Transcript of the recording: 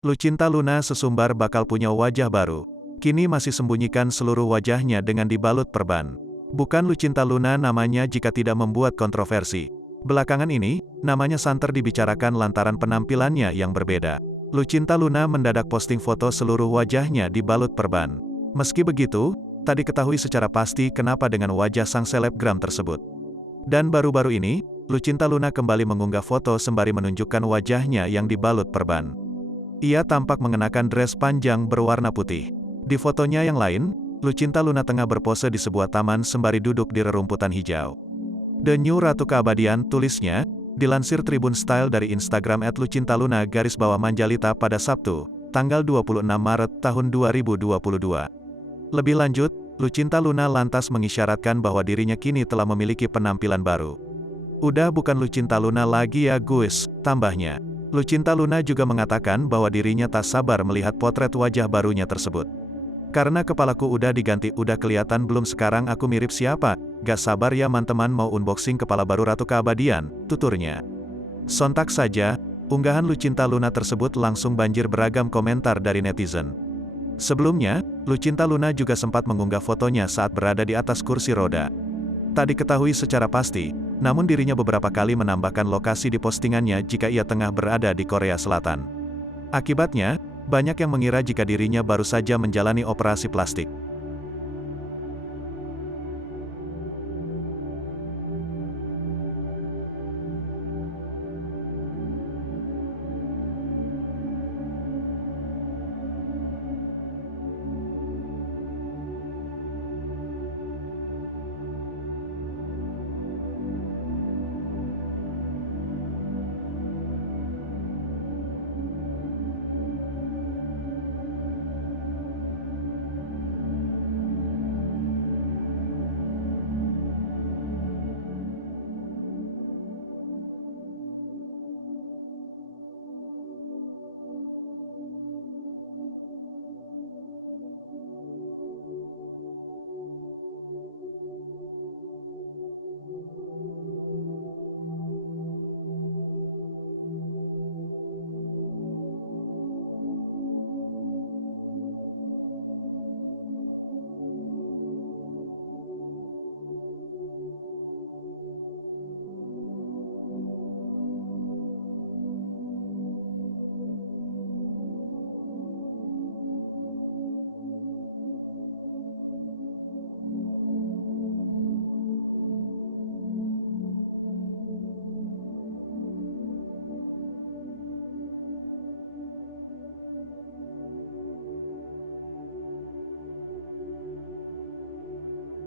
Lucinta Luna sesumbar bakal punya wajah baru. Kini masih sembunyikan seluruh wajahnya dengan dibalut perban. Bukan Lucinta Luna namanya jika tidak membuat kontroversi. Belakangan ini, namanya santer dibicarakan lantaran penampilannya yang berbeda. Lucinta Luna mendadak posting foto seluruh wajahnya dibalut perban. Meski begitu, tak diketahui secara pasti kenapa dengan wajah sang selebgram tersebut. Dan baru-baru ini, Lucinta Luna kembali mengunggah foto sembari menunjukkan wajahnya yang dibalut perban. Ia tampak mengenakan dress panjang berwarna putih. Di fotonya yang lain, Lucinta Luna tengah berpose di sebuah taman sembari duduk di rerumputan hijau. The New Ratu Keabadian, tulisnya, dilansir Tribun Style dari Instagram @lucintaluna_manjalita pada Sabtu, tanggal 26 Maret tahun 2022. Lebih lanjut, Lucinta Luna lantas mengisyaratkan bahwa dirinya kini telah memiliki penampilan baru. Udah bukan Lucinta Luna lagi ya guys, tambahnya. Lucinta Luna juga mengatakan bahwa dirinya tak sabar melihat potret wajah barunya tersebut. Karena kepalaku udah diganti, udah kelihatan belum sekarang aku mirip siapa? Gak sabar ya teman-teman mau unboxing kepala baru Ratu Keabadian, tuturnya. Sontak saja, unggahan Lucinta Luna tersebut langsung banjir beragam komentar dari netizen. Sebelumnya, Lucinta Luna juga sempat mengunggah fotonya saat berada di atas kursi roda. Tak diketahui secara pasti, namun dirinya beberapa kali menambahkan lokasi di postingannya jika ia tengah berada di Korea Selatan. Akibatnya, banyak yang mengira jika dirinya baru saja menjalani operasi plastik.